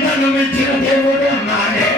నన్ను మెచ్చిన దేవుడు నాడే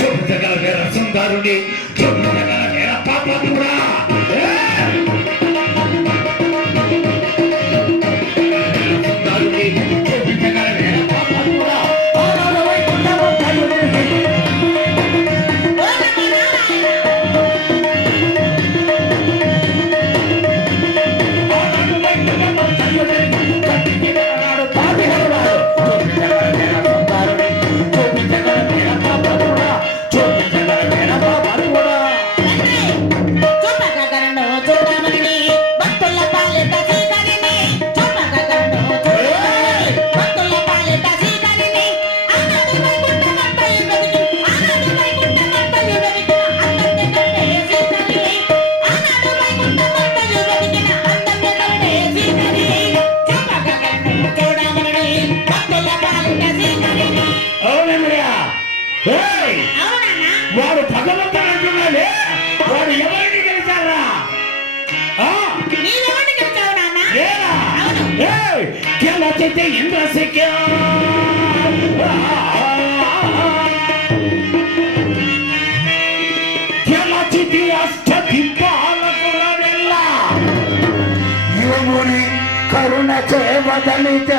చూపించగలరుడి చూపించగల పాపతుడా వాడు భగవంతుడు అంటున్నాడే వాడు ఎవరిని గెలిచారా గెలిచితే ఇంద్రశిఖ గెలిచితే అష్టదిక్పాలకులనెల్ల యుముని కరుణ చేవదలిత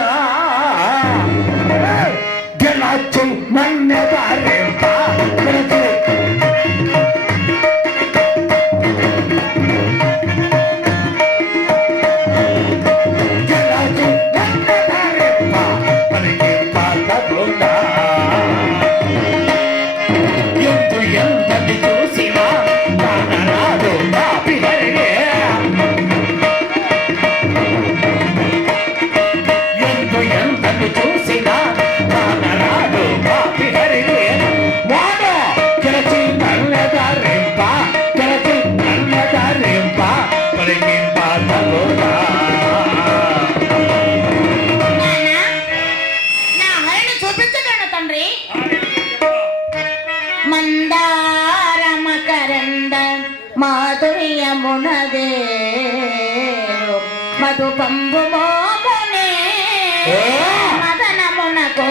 గెలిచి మన్నెదారింప రూపంబు మోమునే మదనమునకు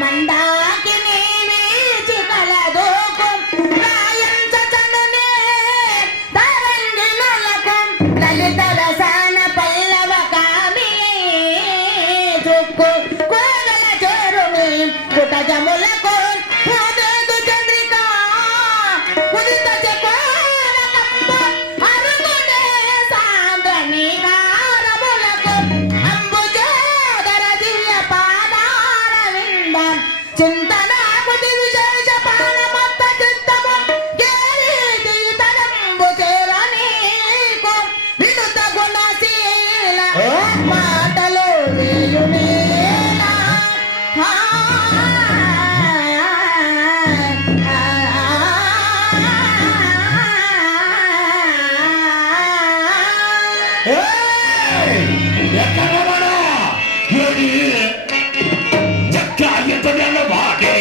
మందాకి నీవీచి కలదోకు రాయంచనునే తరంగిణులకు లలిత రసాన పల్లవ కామి చుక్కు కోగల చేరుమి కుటజములకు పోదేదు చంద్రిక ఉదిత చకోర కంబ అరుగునే సాంద్రని కారములకు అంబుజోదర దివ్య పాదార వింద చింతన బుద్ధి విశేష పానమత్త చిత్తము గేరి తనంబు చేరనీకు వినుత గుణశీల మాటలు వేయునేలా ఎక్కడవడా చక్క ఎదురల వాడే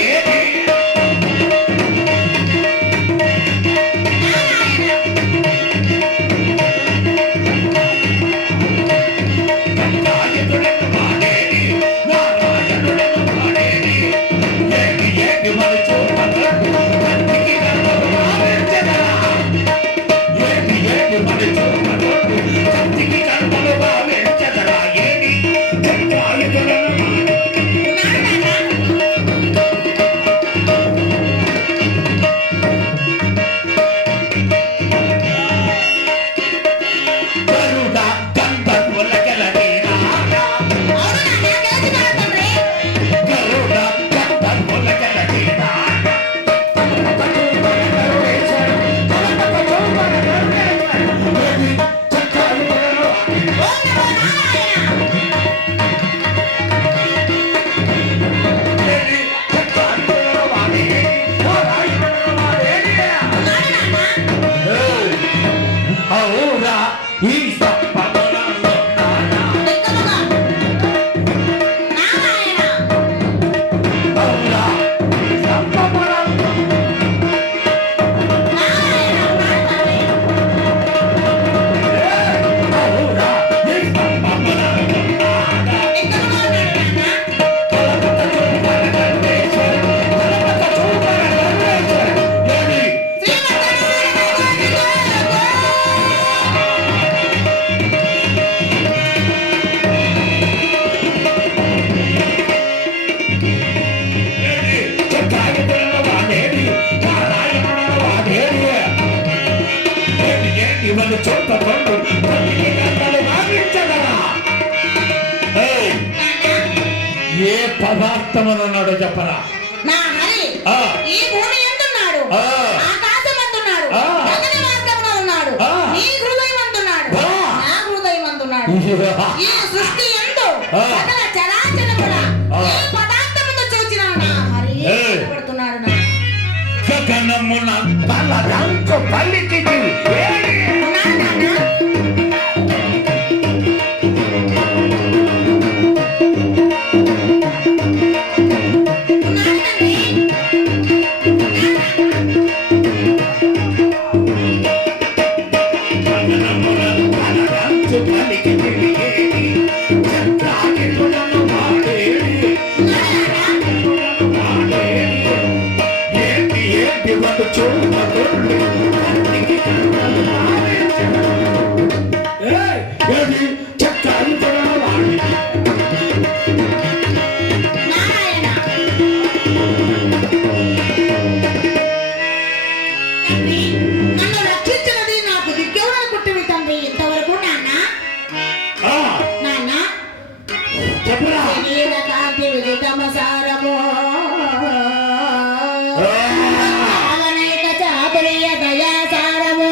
ఏ పదార్థమన్నాడో చెప్పరా? నా హరి ఈ భూమి ఎందున్నాడు, ఆకాశం ఎందున్నాడు, గగన మార్గమున ఉన్నాడు, నీ హృదయం ఎందున్నాడు, నా హృదయం ఎందున్నాడు. ఈ సృష్టి ఎందు సకల చరాచరముల ఏ పదార్థమును చూచినా నా హరి పడుతున్నాడు. నా గగనమున తలదంచు పలికిది నన్ను రక్షించినది నాకు దిక్కెవరని పుట్టివి తండ్రి. ఇంతవరకు నాన్న శరీర కాంతి విదితమ సారము అవనైక చాతుర్య దయా సారము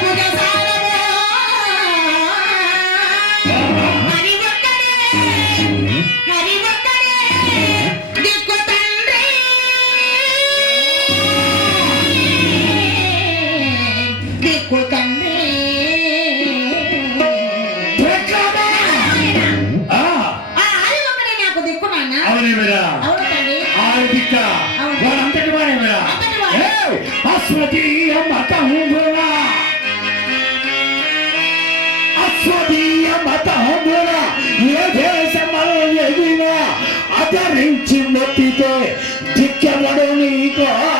భుజ సారము హరి ఒక్కడే దిక్కు తండ్రి. దిక్కు తండ్రి ఎత్తితే దిక్కబడు నీకు ఆ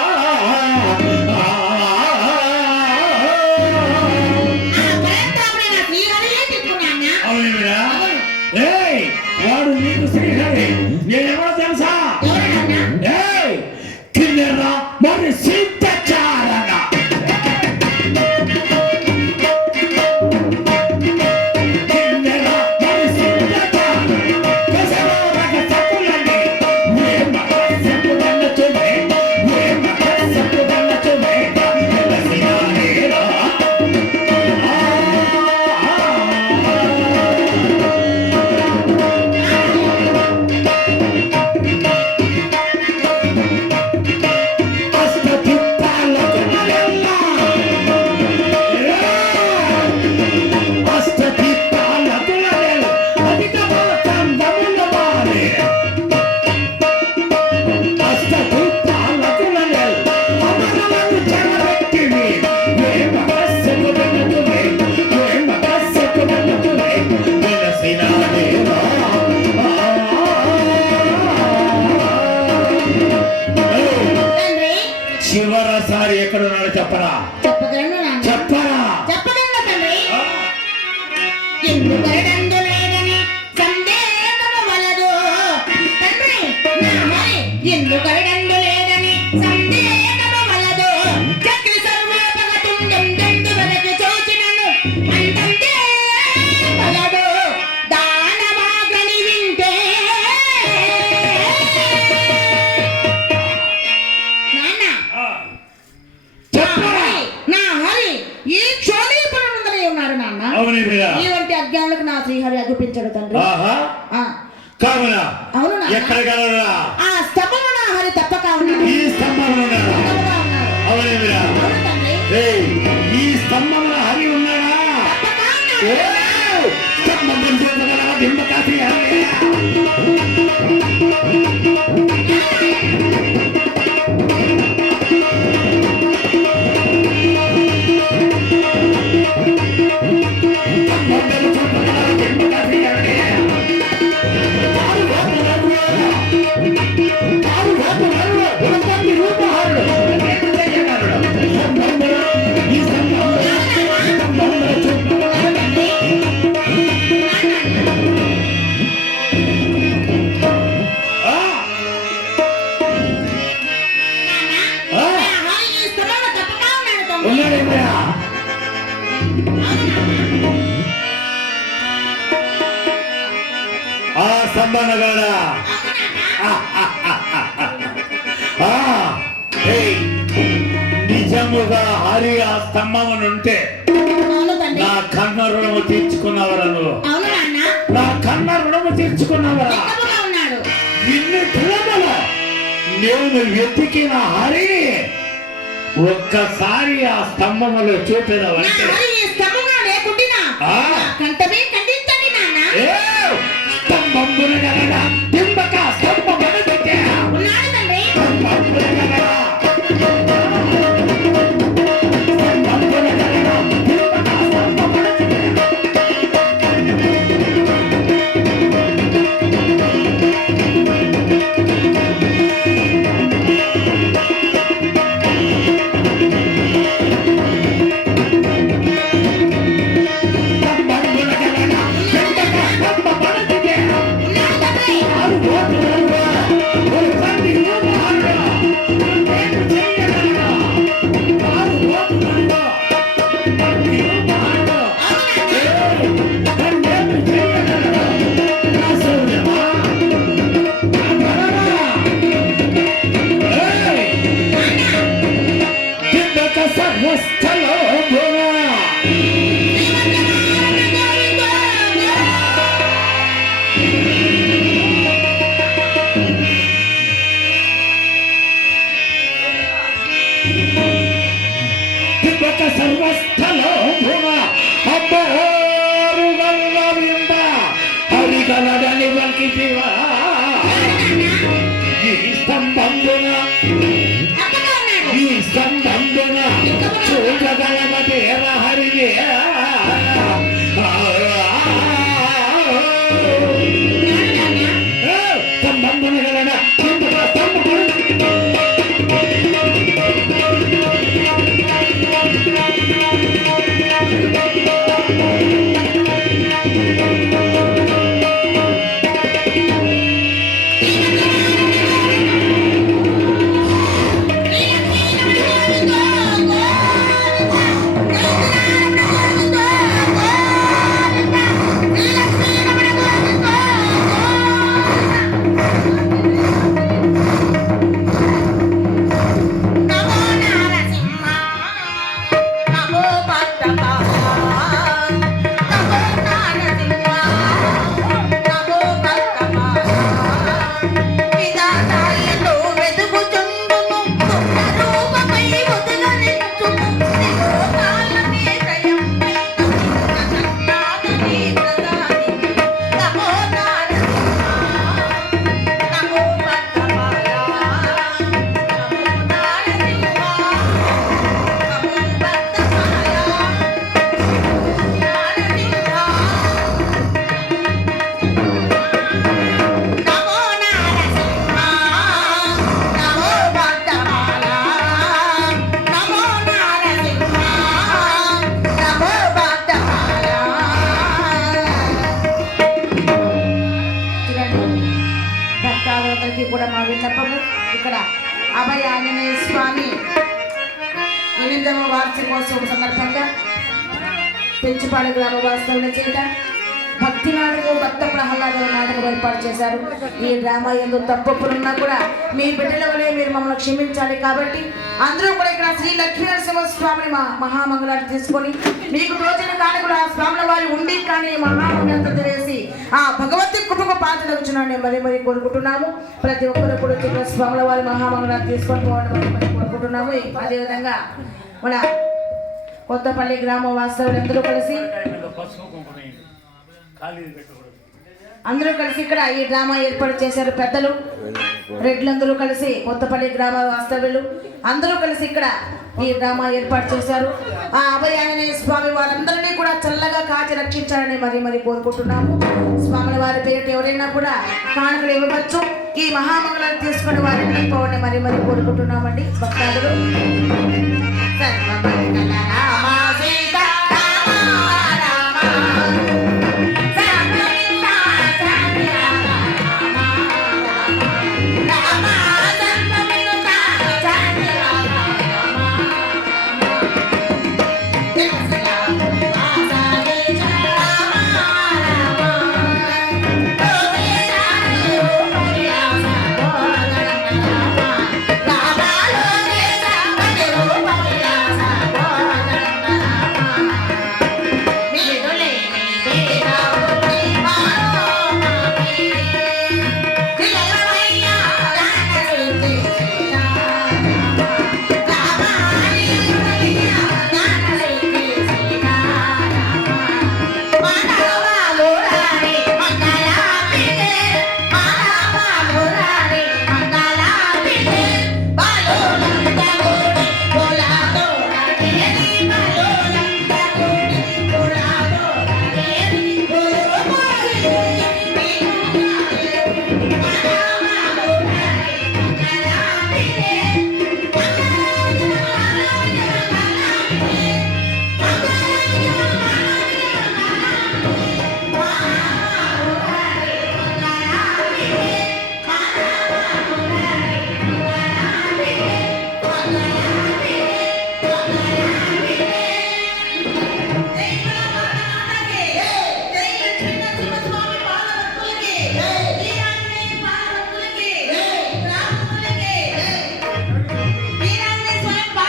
పరాత్పరుడైన శ్రీహరియే దిక్కునాన్న. అవునా అవును. ఏయ్ వాడు నీకు శ్రీహరి నేనేమో తెలుసా ఎవరు నాన్న? ఏయ్ కిన్నెర మరి సిద్ధచారణ కిన్నెర మరి సిద్ధచారణ కసరక సకులని వేమక సకుదన్న చుమే వేమక సకుదన్న చుమే కలసినారేరా తండ్రి చివరసారి ఎక్కడున్నాడు చెప్పరా చెప్పగలను నాన్న. చెప్పరా చెప్పగలను తండ్రి. ఎందుకరడందు లేదని సందేహము వలదు. తండ్రి నా మరి ఎందుకరడందు లేదని సందేహము వలదు. చక్రి సర్వోపగతుండం దండు వరకు చూచినను అంతంతే వలదు. దానవాగ్రని వింటే నాన్న చెప్పరా నా హరి ఈ క్షోణీపురముందరే ఉన్నారు నాన్న. అవును వీరా ఈ వంటి అజ్ఞానులకు నా శ్రీహరి అగుపించడు తండ్రి. ఆహా ఆ, కావున అవును నాన్న. ఎక్కడ గలరా ఆ స్తంభము నా హరి తప్పక ఉన్నాడు. ఈ స్తంభంలో ఉన్నాడా తప్పక ఉన్నాడు. అవునే వీరా అవును తండ్రి. ఏయ్ ఈ స్తంభంలో హరి ఉన్నాడా తప్పక ఉన్నాడు. ఏయ్! స్తంభం తెలుసుకోగలరా దిమ్మకాసి హరి నా హరి ఈ స్తంభంలో తప్పక ఉన్నాడు తండ్రి. ఉన్నాడేమయ్యా ఆ స్తంభనగాడ నిజముగా హరి ఆ స్తంభమునుంటే అవును తండ్రి. నా కన్న రుణము తీర్చుకున్నవరా నువ్వు అవును నాన్న. నా కన్న రుణము తీర్చుకున్నవరా తప్పక ఉన్నాడు. ఇన్ని దినములు నేను వెతికిన హరిని ఒక్కసారి ఆ స్తంభములో నా చూపినవంటే హరి ఈ స్తంభంలో లేకుండినా ఆ. నా కంఠమే ఖండించండి నాన్న. స్తంభమున గలడా దింబక స్తంభమున పెట్టా ఉన్నాడు తండ్రి. స్తంభమున గలడా స్తంభమున గలడా దింబక స్తంభమున పెట్టా స్తంభమున గలడా 8వ వార్షికోత్సవం సందర్భంగా పెంచుపాడు గ్రామ వాస్తవుల చేత భక్తి నాటకం భక్త ప్రహ్లాద నాటకం ఏర్పాటు చేశారు. ఈ డ్రామా ఎందు తప్పులున్నా కూడా మీ బిడ్డల వలె మీరు మమ్మల్ని క్షమించాలి. కాబట్టి అందరూ కూడా ఇక్కడ శ్రీ లక్ష్మీనరసింహ స్వామిని మహామంగళాన్ని తీసుకొని మీకు తోచిన కానుకలు ఆ స్వాముల వారి ఉండి కానీ మహామంగళం వేసి ఆ భగవతి కృపకు పాత్రలుచున్నాను మరి కోరుకుంటున్నాము. ప్రతి ఒక్కరు కూడా చిన్న స్వాముల వారి మహామంగళాన్ని తీసుకొని పోవడం మరి కోరుకుంటున్నాము. అదేవిధంగా మన కొత్తపల్లి గ్రామ వాస్తవులందరూ కలిసి ఇక్కడ ఈ డ్రామా ఏర్పాటు చేశారు. పెద్దలు రెడ్లందరూ కలిసి కొత్తపల్లి గ్రామ వాస్తవ్యులు అందరూ కలిసి ఇక్కడ ఈ డ్రామా ఏర్పాటు చేశారు. ఆ అభయ ఆంజనేయ స్వామి వారందరినీ కూడా చల్లగా కాచి రక్షించాలని మరి కోరుకుంటున్నాము. స్వాముల వారి పేరు ఎవరైనా కూడా కానుకలు ఇవ్వవచ్చు. ఈ మహామంగళాన్ని తీసుకుని వారిని పోవని మరి కోరుకుంటున్నామండి. భక్తాదులు సర్వ